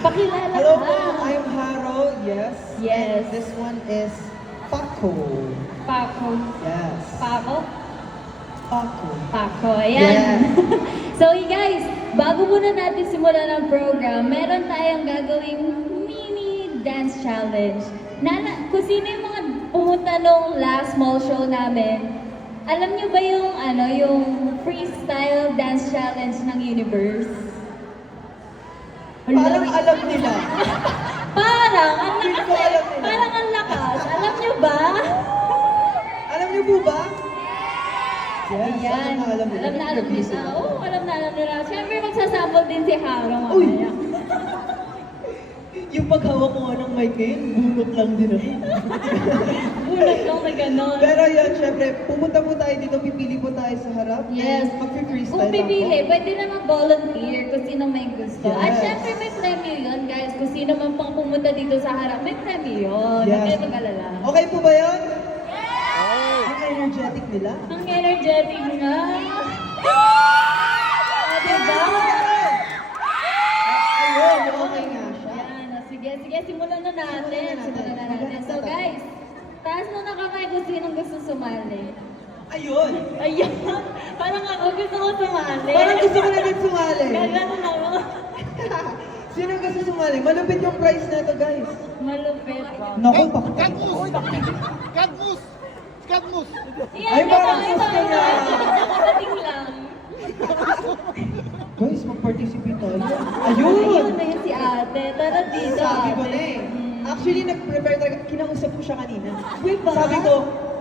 Pakilala Hello ka. po, I'm Haro, yes. Yes. And this one is Paco. Paco. Yes. Paco? Paco. Paco, ayan. So guys, bago muna natin simulan ang program, meron tayong gagawing mini dance challenge. Kung sino yung mga pumunta nung last mall show namin, alam niyo ba yung freestyle dance challenge ng Universe? Parang alam nila. Parang ang Hindi lakas. ko alam nila. Parang ang lakas. Alam niyo ba? Alam niyo po ba? Yes, Ayan. alam nila. Alam na alam nila. Oo, alam na alam nila. Siyempre magsasample din si Haro Uy! mamaya. Yung paghawak ko nga ng mic ngayon, bunot lang din ako. Bulat lang na gano'n. Pero yan, syempre, pumunta po tayo dito, pipili po tayo sa harap. Yes. And magpi-freestyle Kung lang pipili, po. pwede naman volunteer kung sino may gusto. At Yes. syempre may premyo yun, guys. Kung sino man pang pumunta dito sa harap, may premyo yun. Huwag Yes. kayo mag-alala. Okay po ba yun? Ang energetic nila. Ang energetic nga. Diba? Ayun, okay nga siya. Ayan, sige, simulan na natin. Simulan na natin. So guys, taas mo na kamay kung sinong gusto sumali. Ayun. Ayan, parang ako gusto ko sumali. Parang gusto ko na din sumali. Gagano na ako. Sino gusto sumali? Malupit yung price na to, guys. Malupit. Naku, pak. Kadmus! Kadmus! Yan, Ay, parang ito, gusto ito. niya. Nakarating lang. Guys, mag-participate tayo. Ayun Ayun! na yun si ate. Tara dito, Sabi ko ate. na eh. Actually, nag-prepare talaga. Kinausap ko siya kanina. Uy, ba? Sabi ko,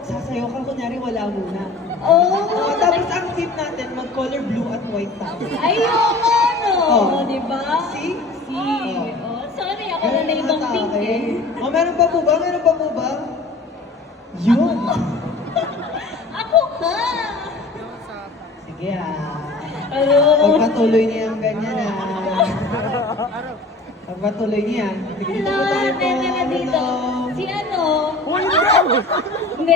sasayaw ka, kunyari wala muna. Oo. Tapos ang tip natin, mag-color blue at white tayo. Ayun nga, no. Oh. Di ba? See? See. Oh. Sorry, ako na na ibang pink atake. eh. Oh, meron pa po ba? Meron pa po ba? Yun! Ako ka! Sige ah. Hello. Pagpatuloy niya ang ganyan ah. Pagpatuloy niya. Hello, ate, tara dito. Si ano? Hindi,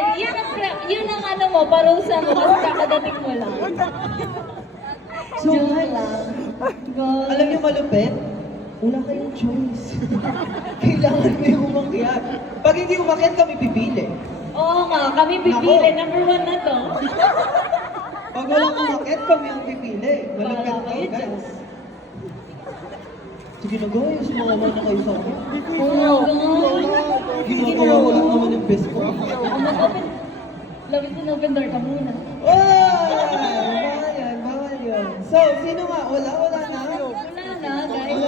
yun ang ano mo, parusa mo kasi kakadating mo lang. So, Joke guys, lang. Go. alam niyo malupit? Wala kayong choice. Kailangan mo yung umakyat. Pag hindi umakyat kami pipili. Oo nga, kami pipili. Number 1 na to. Pag walang umakyat kami ang pipili. Malupit Wala to, kayo guys. dyan. Sige na guys, sumawa na kayo sa akin. Oo nga. Ginagawa ko lang naman yung best ko. Ako mag-open. Love it, open door ka muna. Oh! Bawal yan, bawal yun. So, sino nga? Wala na. Wala na, guys.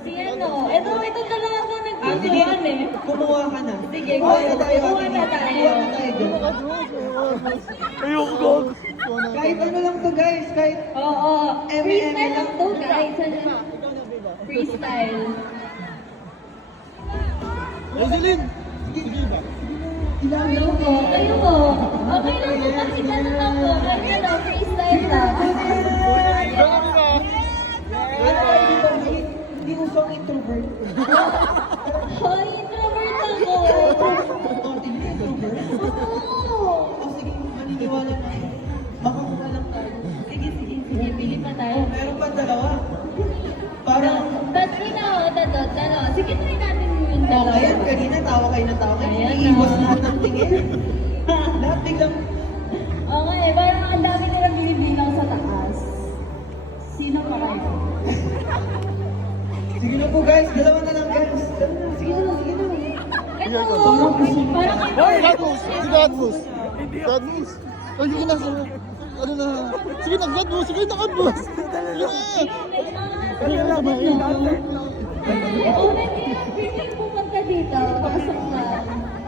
Si ano? Ito dalawa ko Ah, sige, nagtutuan eh. kumuha ka na. Sige, Kumuha na tayo. kumuha na tayo. Kumuha na tayo dyan. Ayoko gog! Kahit ano lang to guys, kahit Oo. Eme, Freestyle eme lang lang. to, guys. Freestyle. Rosalyn! Kayo po, kayo po. Okay lang po, kasi ganun lang po. Ganyan lang, freestyle lang. ano tayo dito, hindi usong introvert. Hoy, introvert ako. Konting introvert. Oo. O sige, maniniwala na. Makakuha lang tayo. Sige, pili pa tayo. Meron pa dalawa. Parang, Tatlo na ako, dalawa. Sige, try natin yung dalawa. ayan, kanina tawa kayo ng tawa. Ayan, Iiwas ah. lahat ng tingin. Lahat biglang, Okay, parang ang dami nilang binibilang sa taas. Sino pa kayo? sige na po guys, dalawa na lang guys. Dalawa na, sige na, sige na. Ito, parang Hoy, Kadmus! Si Kadmus! Kadmus! Ayoko na sa... Ano na? Sige na, Kadmus! Sige na, Kadmus! Sige na! Ito, pwede pumunta dito. Pasok na.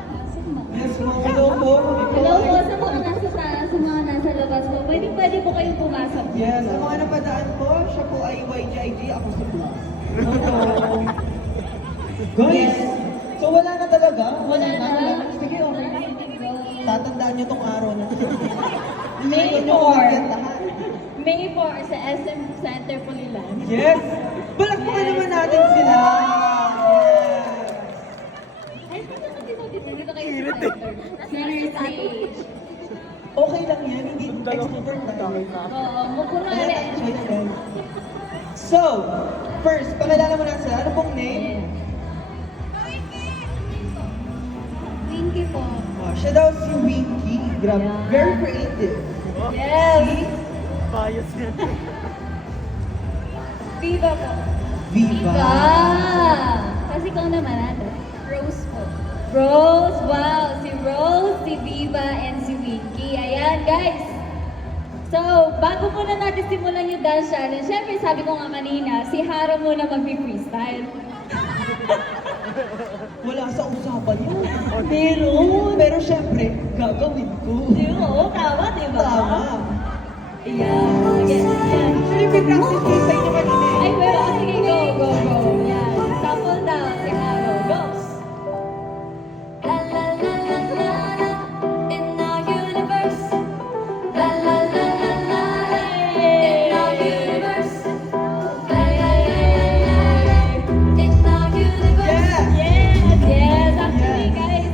Pasok na. Yes, hello po. Hello po sa mga nasa taas, sa mga nasa labas po. Pwede po kayong pumasok. Yes, sa mga napadaan po, siya po ay YGIG, ako si Blue. Guys, so wala na talaga? Wala na. Sige, okay. Tatandaan niyo tong araw na. May Ayaw niyo 4. umakyat lahat. May 4 sa SM Center Pulilan. Yes! Palakpakan naman natin sila! Yes! Ay, dito kayo sa center. Center stage. Okay lang yan, hindi extrovert tayo. Oo, Wala kunwari. tayong choice, guys. So, First, pakilala mo na sila. Ano pong name? Winky po. Oh, siya daw si Winky. Grabe. Yeah. Very creative. Yes! Bias yan. Viva po. Viva. Kasi ikaw naman, ano? Rose po. Rose, wow! Si Rose, si Viva, and si Winky. Ayan, guys! So, bago muna natin simulan yung dance challenge, syempre sabi ko nga kanina, si Haro muna mag-freestyle. Wala sa usapan yun. Meron. Pero syempre, gagawin ko. Di ba? Oo, tama, di ba? Tama. Ayan. Ayan. Actually, may practice kayo sa inyo kanina eh. Ay, pero sige, go, go, go. Yan. Sample daw si Haro. Go! La la la la la la, in our universe. La la la la la la, in our universe. La la la la la la, in our universe. Yes! Yes, yes. Actually, Yes. guys,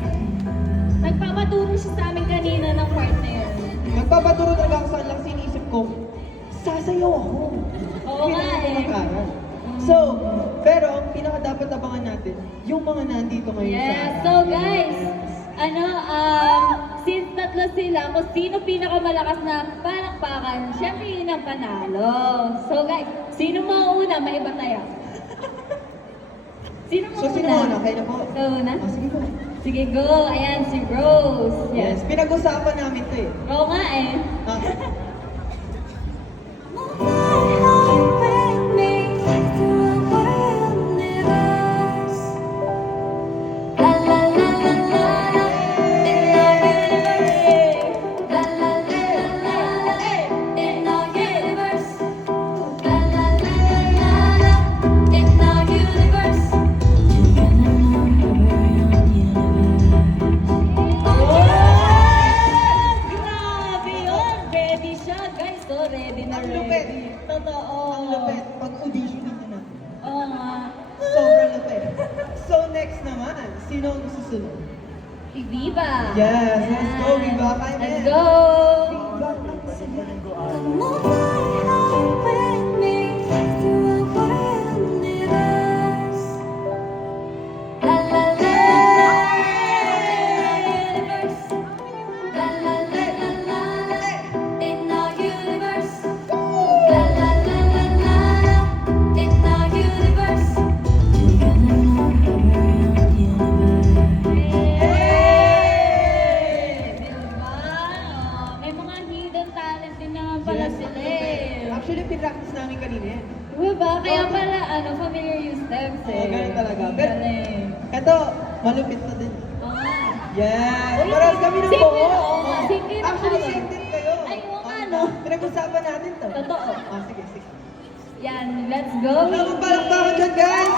nagpapaturo siya sa amin kanina ng part na yun. Magpapaturo talaga ako sa lang sinisip ko. Sasayaw ako. Oo nga eh. Mag-aral. So, pero ang pinaka dapat abangan natin, yung mga nandito ngayon Yes, so guys, since tatlo sila, kung sino pinakamalakas na palakpakan, syempre yun ang panalo. So guys, sino mauna? May iba tayo. Sino mauna? So, sino mauna? Kayo na po. Ikaw una? Ah, sige po. Sige, go. Ayan, si Rose. Yes, pinag-usapan namin to eh. Oo nga eh. Ah, Grabe yun! Ready siya, guys. So, ready na Ang ready. lupit. Totoo. ang lupit. Pag-audition niyo na. Oo nga. Sobrang lupit. So, next naman, sino ang susunod? Si Viva. Yes, let's go, Viva. Kaya na Let's yan. go! Viva, ang saya. May mga hidden talent din naman pala Yes, sila ang lupit. eh. Actually, pinractice namin kanina yan. Diba? Kaya pala, familiar yung steps eh. Oo, ganun talaga. Pero, Galing. eto, malupit na din. Oo nga. Yes! Uy, Parang kami ng same buo. din, oo nga, same din ako. Actually, same din kayo. Ay, oo nga, Ah, no? Pinag-usapan natin to. Totoo. Ah, sige, sige. Yan, let's go. Wala kang palakpakan dyan, guys!